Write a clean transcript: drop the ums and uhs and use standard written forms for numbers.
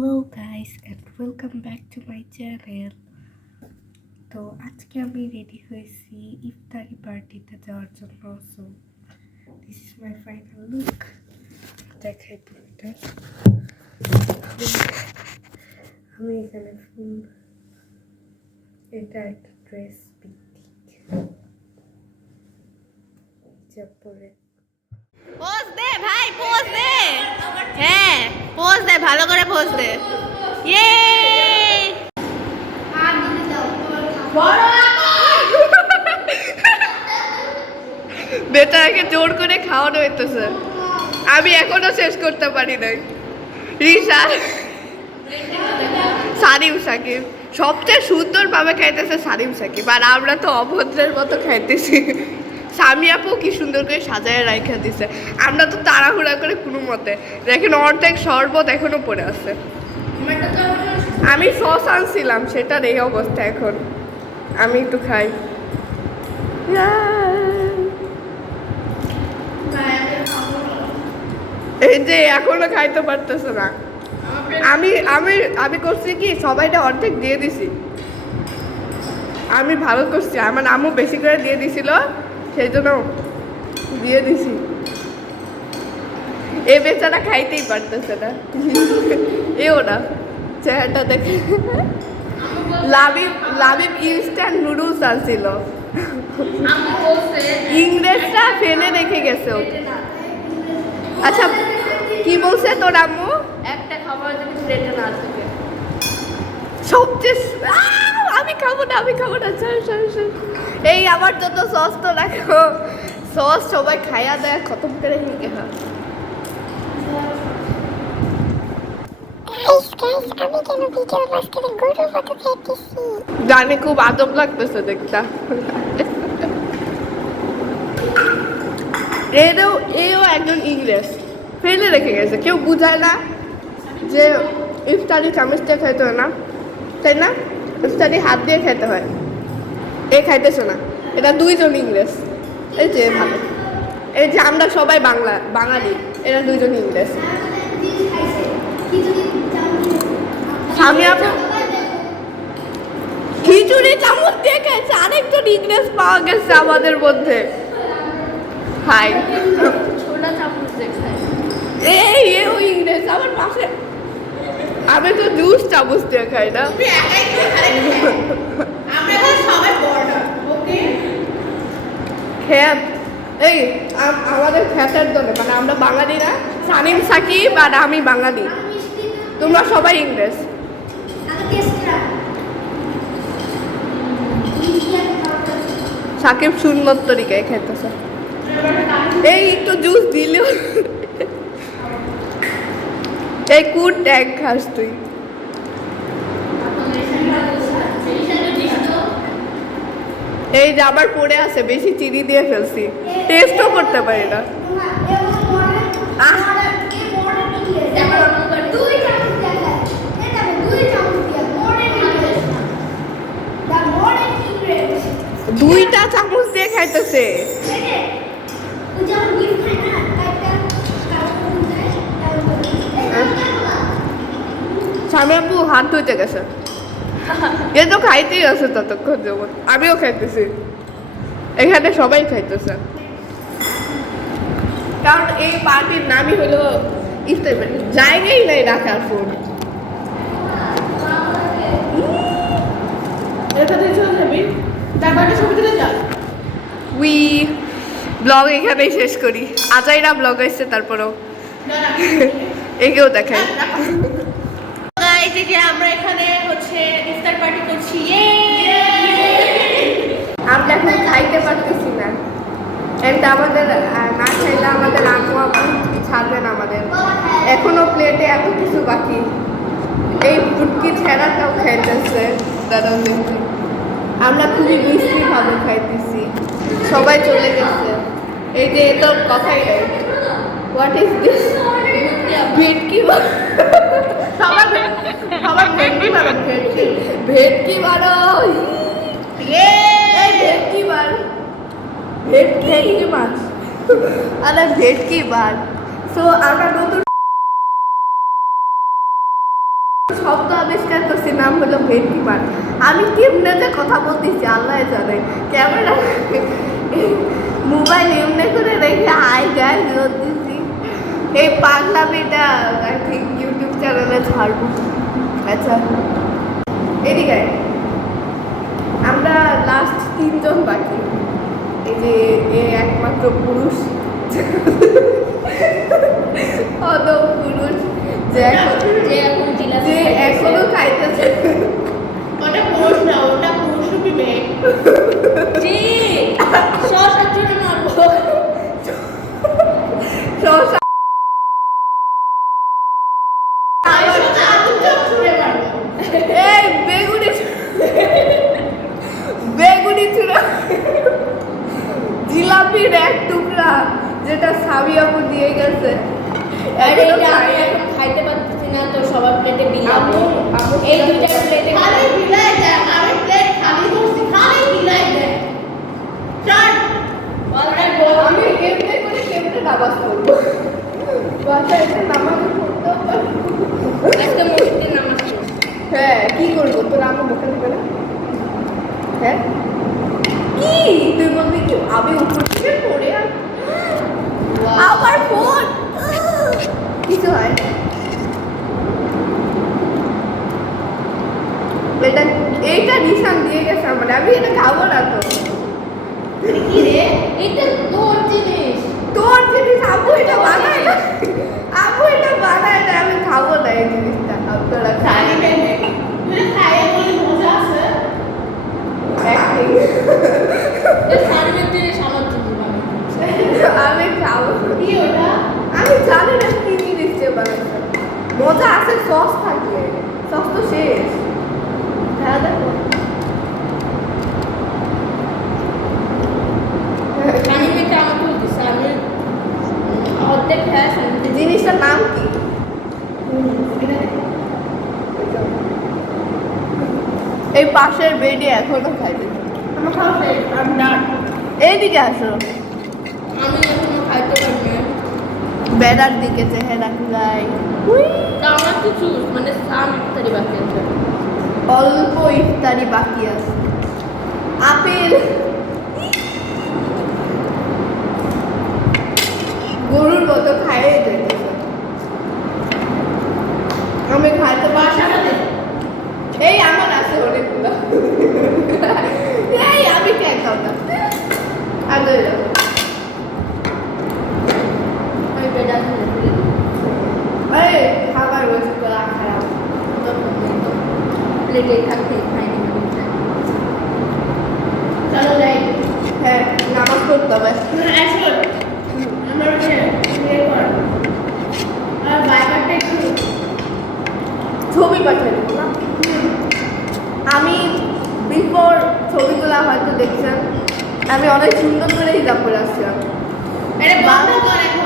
Hello guys and welcome back to my channel. তো আজকে আমি রেডি হয়েছি ইফতারি পার্টিতে যাওয়ার জন্য। So this is my final look. দেখাই পুরোটা। আমি এখানে ফুল এটা একটা ড্রেস পরে পোজ দে ভাই, পোজ দে। হ্যাঁ, পোজ দে, ভালো করে পোজ দে। ইয়ে বেটাকে জোর করে খাওয়ানো হইতেছে। আমি এখনো শেষ করতে পারি নাই। রিসা সারিম সাকিব সবচেয়ে সুন্দরভাবে খাইতেছে। সারিম সাকিব আর আমরা তো অভদ্রের মতো খাইতেছি। স্বামী আপু কি সুন্দর করে সাজায় রাখা দিছে। আমরা তো তাড়াহুড়া করে কোনো মতে দেখেন অর্ধেক শরবত এখনো পড়ে আছে। আমি সস আনছিলাম, সেটার এই অবস্থা এখন। আমি একটু খাই। এই যে এখনো খাইতে পারতেছে না। আমি আমি আমি করছি কি সবাইটা অর্ধেক দিয়ে দিছি। আমি ভালো করছি, আমার আম্মু বেশি করে দিয়ে দিছিল, সেই জন্য দিয়ে দিছি। এ বেচারা খাইতেই পারতেছে না। এও না, চেহারাটা দেখে। লাবিব ইনস্ট্যান্ট নুডলস আনছিল, ইংরেজটা ফেলে রেখে গেছে ওকে। আচ্ছা কি বলছে তোর আম্মু? একটা খাবার যদি প্লেটে না থাকে সবচেয়ে আমি খাবো না। এই আমার জন্য সস তো রাখো। সস সবাই খাইয়া দেয়, খতম করে নিয়ে হয়। জানি খুব আজব লাগতেছে দেখতে। এও একজন ইংরেজ ফেলে রেখে গেছে। কেউ বুঝায় না যে ইফতারি চামচ দিয়ে খাইতে হয় না, তাই না? ইফতারি হাত দিয়ে খেতে হয়। এ খাইতেছে না। এটা দুইজন ইংরেজ। এই যে ভালো, এই যে আমরা সবাই বাঙালি, এরা দুইজন ইংরেজ। স্বামী আপু খিচুড়ি চামচ দিয়ে খাইছে। আরেকজন ইংরেজ পাওয়া গেছে আমাদের মধ্যে। হাই ছোলা চামচ দিয়ে খাই। এও ইংরেজ আমার পাশে। আমি তো জুস চামচ দিয়ে খাই না। খ্যাত এই আমাদের খ্যাতের দলে, মানে আমরা বাঙালিরা, সানিম সাকিব আর আমি বাঙালি, তোমরা সবাই ইংরেজ। সাকিব সুন্দর তরিকায় খাইতেছে। এই একটু জুস দিলেও এই কোন ট্যাগ খাস তুই? এই যে আবার পড়ে আছে, বেশি চিনি দিয়ে ফেলছি, টেস্টও করতে পারি না। দুইটা চামচ দিয়ে খাইতেছে। স্বামী আপু হাত ধুইতে গেছে। এ তো খাইতেই আছে ততক্ষণ যেমন। আমিও খাইতেছি, এখানে সবাই খাইতেছে। কারণ এই পার্টির নামই হলো ইফতার পার্টি। জায়গাই নাই রাখার ফোন। উই ব্লগ এখানেই শেষ করি। আজাইরা ব্লগ আসছে, তারপরেও একেও দেখাই। আমরা এখানে হচ্ছে ইফতার পার্টি করছি। আমরা এখন খাইতে পারতেছি না, আমাদের না খাইলে আমাদের আম্মু আবার ছাড়বেন আমাদের। এখনো প্লেটে এত কিছু বাকি। এই ফুটকি ছেঁড়াটাও খাইতেছে দাদা। আমরা খুবই মিষ্টি ভাবে খাইতেছি, সবাই চলে গেছে। এই যে এত কথাই নাই। What is this? ভেটকি সবার ভেটকি বারো, ভেটকি বারো, ভেটকি মাছ। আরে ভেটকি বার। সো আমরা নতুন শব্দ আবিষ্কার করছি, নাম হলো ভেটকি মাছ। আমি কেমনে যে কথা বলতেছি আল্লাহ জানে। ক্যামেরা মোবাইল এমনি করে রেখে আই গায়ে দিচ্ছি। এই পাগলামিটা আই থিঙ্ক ইউটিউব চ্যানেলে ছাড়বো। আচ্ছা এদিকে আয়। আমরা লাস্ট 3 জন বাকি। এই যে এ একমাত্র পুরুষ, অদম পুরুষ যে এখনো খাইতেছে। ওটা পুরুষ না, ওটা পুরুষরূপী মেয়ে। জি শশার জন্য মারবো। শশা এই বেগুনি চূড়া জিলাপির এক টুকরা যেটা সাবি আপু দিয়ে গেছে। আরে এটা আমি এখন খাইতে পারতেছি না, তো সবার প্লেটে বিলাবো। এই দুইটা প্লেটে খালি বিলাই দেয়, আমি প্লেট খালি করছি, খালি বিলাই দেয়। চল অলরাইট বল। আমি কেমনে করে কেমনে নামাজ পড়বো? বাসায় এসে নামাজ পড়তেও পারি। আজকে মসজিদে নামাজ পড়ব। হ্যাঁ কি করবো, তোর আম্মু বকা দিবে না? হ্যাঁ কি তুই বলবি কি আমি উপর থেকে পড়ে আর আবার ফোন কিছু হয় না। এটা এইটা নিশান দিয়ে গেছে আমার, আমি এটা খাবো না। তো কি রে, এটা তোর জিনিস। তোর জিনিস আবু এটা বানায় না, আবু এটা বানায় না, আমি খাবো না এই জিনিসটা। আপনারা খালি পেটে তুই খাইয়ে বলি মজা আছে। acting। এই সামনে দিয়ে সামর্থ্য দিবা। আমি খাবো কি ওটা? আমি জানি না কি জিনিস যে বানাইছে। মজা আছে, সস থাকে, সস তো শেষ। হ্যাঁ দেখো আমি মেয়েটা আমাকে দিছে, আমি অর্ধেক খাই শুনতে। জিনিসটার নাম কি? এই পাশের বেডে এখনো খাইতে। আমার খাওয়া শেষ, আমি ডান। এইদিকে আসো, আমি এখনো খাইতে পারি না। বেড়ার দিকে চেহারা খুলাই। তা আমার কিছু মানে সাম ইফতারি বাকি আছে। অল্প ইফতারি বাকি আছে। আপেল গরুর মতো খাইয়ে যেতেছে। আমি খাইতে পারছি না। এই আমার আছে অনেকগুলো। এই আমি কে খাওয়া আগে আমি বেডা খেলে ফেলে দিই। আরে খাবার ওয়েস্ট করা খারাপ। প্লেটে থাকতে খাইনি। চলো যাই। হ্যাঁ নামাজ পড়তে হবে। আসুন আমার বিয়ে কর। আর বাইবারটা একটু ছবি পাঠিয়ে দেবো না? আমি বিফোর ছবিগুলো হয়তো দেখছেন, আমি অনেক সুন্দর করে হিসাব করে আসছিলাম। আরে বন্ধ কর এখন।